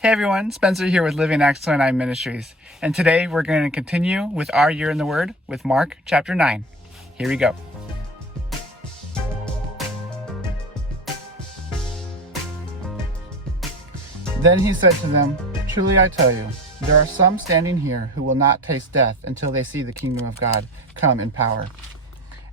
Hey everyone, Spencer here with Living Acts 29 Ministries, and today we're going to continue with our year in the Word with Mark chapter 9. Here we go. Then he said to them, "Truly I tell you, there are some standing here who will not taste death until they see the kingdom of God come in power."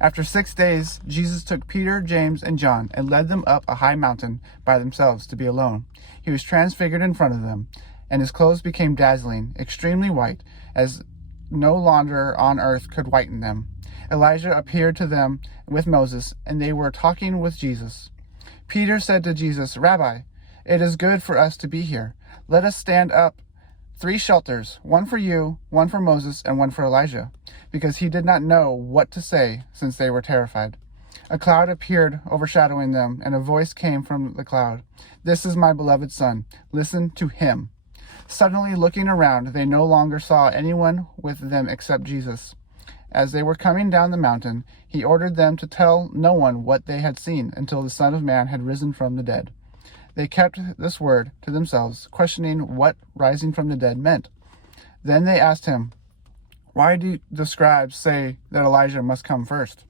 After 6 days, Jesus took Peter, James, and John and led them up a high mountain by themselves to be alone. He was transfigured in front of them, and his clothes became dazzling, extremely white, as no launder on earth could whiten them. Elijah appeared to them with Moses, and they were talking with Jesus. Peter said to Jesus, "Rabbi, it is good for us to be here. Let us stand up 3 shelters, one for you, one for Moses, and one for Elijah," because he did not know what to say, since they were terrified. A cloud appeared overshadowing them, and a voice came from the cloud, "This is my beloved Son. Listen to him." Suddenly, looking around, they no longer saw anyone with them except Jesus. As they were coming down the mountain, he ordered them to tell no one what they had seen until the Son of Man had risen from the dead. They kept this word to themselves, questioning what rising from the dead meant. Then they asked him, "Why do the scribes say that Elijah must come first?"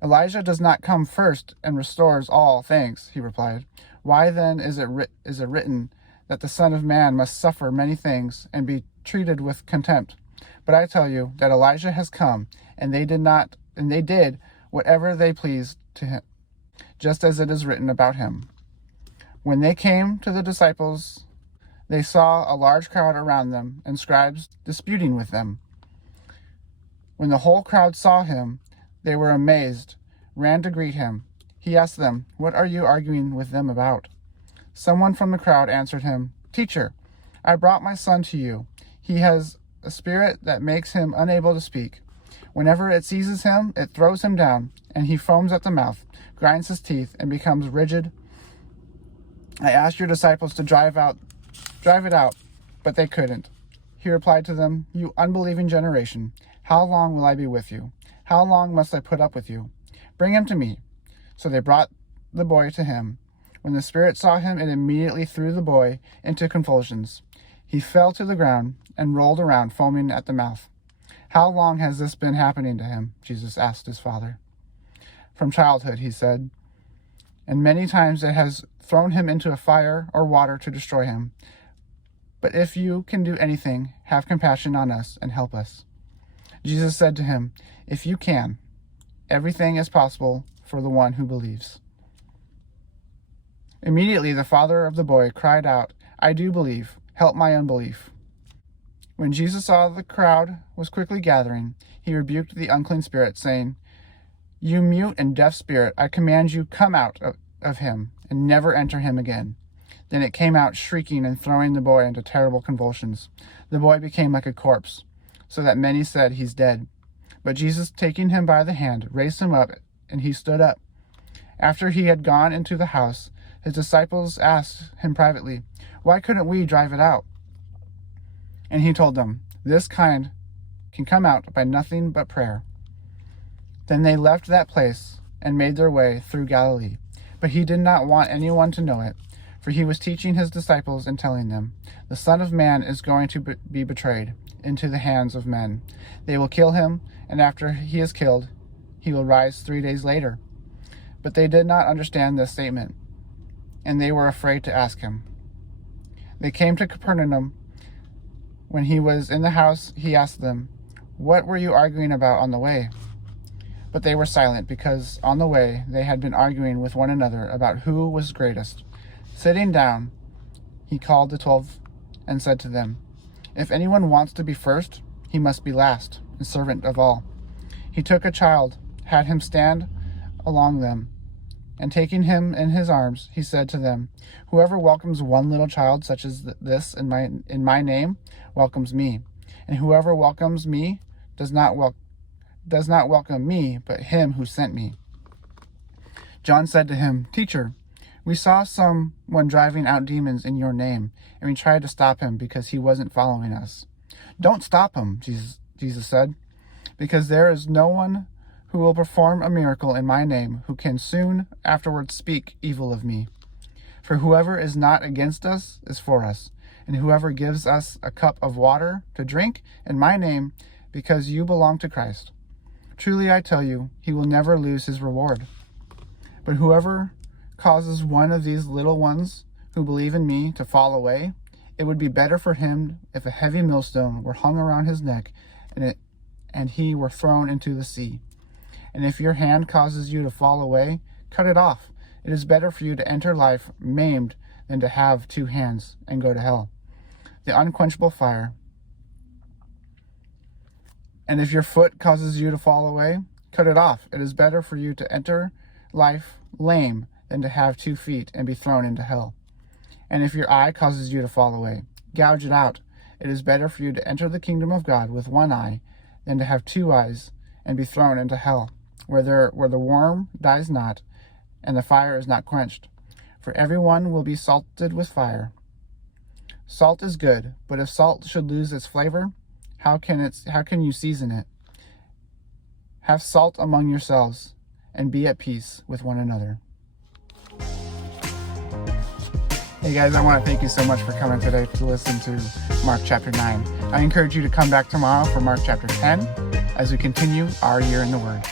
"Elijah does not come first and restores all things," he replied. "Why then is it written that the Son of Man must suffer many things and be treated with contempt? But I tell you that Elijah has come, and they did whatever they pleased to him, just as it is written about him." When they came to the disciples, they saw a large crowd around them and scribes disputing with them. When the whole crowd saw him, they were amazed, ran to greet him. He asked them, "What are you arguing with them about?" Someone from the crowd answered him, "Teacher, I brought my son to you. He has a spirit that makes him unable to speak. Whenever it seizes him, it throws him down, and he foams at the mouth, grinds his teeth, and becomes rigid. I asked your disciples to drive it out, but they couldn't." He replied to them, "You unbelieving generation, how long will I be with you? How long must I put up with you? Bring him to me." So they brought the boy to him. When the spirit saw him, it immediately threw the boy into convulsions. He fell to the ground and rolled around, foaming at the mouth. "How long has this been happening to him?" Jesus asked his father. "From childhood," he said, "and many times it has thrown him into a fire or water to destroy him. But if you can do anything, have compassion on us and help us." Jesus said to him, "If you can, everything is possible for the one who believes." Immediately the father of the boy cried out, "I do believe. Help my unbelief." When Jesus saw the crowd was quickly gathering, he rebuked the unclean spirit, saying, "You mute and deaf spirit, I command you, come out of him and never enter him again." Then it came out, shrieking and throwing the boy into terrible convulsions. The boy became like a corpse, so that many said, "He's dead." But Jesus, taking him by the hand, raised him up, and he stood up. After he had gone into the house, his disciples asked him privately, "Why couldn't we drive it out?" And he told them, "This kind can come out by nothing but prayer." Then they left that place and made their way through Galilee. But he did not want anyone to know it, for he was teaching his disciples and telling them, "The Son of Man is going to be betrayed into the hands of men. They will kill him, and after he is killed, he will rise 3 days later." But they did not understand this statement, and they were afraid to ask him. They came to Capernaum. When he was in the house, he asked them, "What were you arguing about on the way?" But they were silent, because on the way they had been arguing with one another about who was greatest. Sitting down, he called the 12 and said to them, "If anyone wants to be first, he must be last and servant of all." He took a child, had him stand along them, and taking him in his arms, he said to them, "Whoever welcomes one little child such as this in my name welcomes me, and whoever welcomes me does not welcome me, but him who sent me." John said to him, "Teacher, we saw someone driving out demons in your name, and we tried to stop him because he wasn't following us." "Don't stop him," Jesus said, "because there is no one who will perform a miracle in my name who can soon afterwards speak evil of me. For whoever is not against us is for us, and whoever gives us a cup of water to drink in my name, because you belong to Christ. Truly I tell you, he will never lose his reward. But whoever causes one of these little ones who believe in me to fall away, it would be better for him if a heavy millstone were hung around his neck and he were thrown into the sea. And if your hand causes you to fall away, cut it off. It is better for you to enter life maimed than to have two hands and go to hell, the unquenchable fire. And if your foot causes you to fall away, cut it off. It is better for you to enter life lame than to have 2 feet and be thrown into hell. And if your eye causes you to fall away, gouge it out. It is better for you to enter the kingdom of God with 1 eye than to have 2 eyes and be thrown into hell, where the worm dies not and the fire is not quenched. For everyone will be salted with fire. Salt is good, but if salt should lose its flavor, how can you season it? Have salt among yourselves and be at peace with one another. Hey guys, I want to thank you so much for coming today to listen to Mark chapter 9. I encourage you to come back tomorrow for Mark chapter 10 as we continue our year in the Word.